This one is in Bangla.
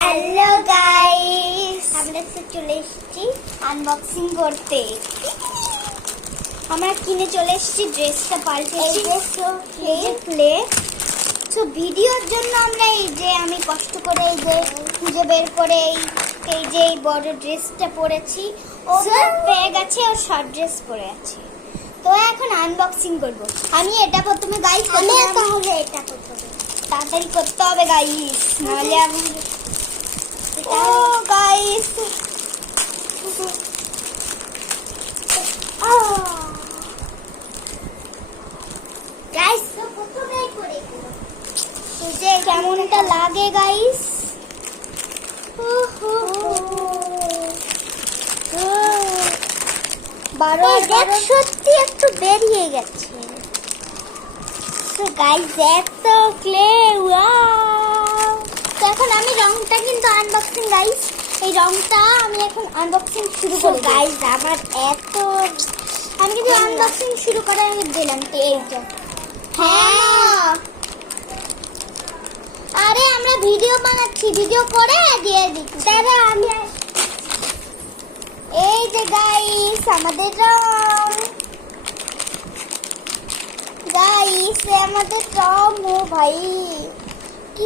হ্যালো গাইস, আমরা তো চলে এসেছি আনবক্সিং করতে। আমরা কিনে চলে এসেছি, ড্রেসটা পাল্টেছি। প্লে তো ভিডিওর জন্য আমরা আমি কষ্ট করে খুঁজে বের করে এই বড় ড্রেসটা পরেছি। ও ব্যাগ আছে, ও শর্ট ড্রেস পরে আছে। তো এখন আনবক্সিং করব। আমি এটা প্রথমে গাইস, তাহলে এটা তাড়াতাড়ি করতে হবে গাইস, নাহলে আমি গাইস গাইস তো প্রথমেই করে যে কেমনটা লাগে গাইস। সত্যি একটু বেরিয়ে গেছে গাইস, এত ক্লে। তো এখন আমি রংটা কিন্তু আনবক্সিং গাইস, এই রংটা আমি এখন আনবক্সিং শুরু করব গাইস। আমার আমি কিন্তু আনবক্সিং শুরু করে দিলাম এইটা। হ্যাঁ, আরে আমরা ভিডিও বানাচ্ছি, ভিডিও করে দিয়ে দিচ্ছি। দাদা আমি এই যে গাইস আমাদের রং, গাইস আমাদের রং। ও ভাই কি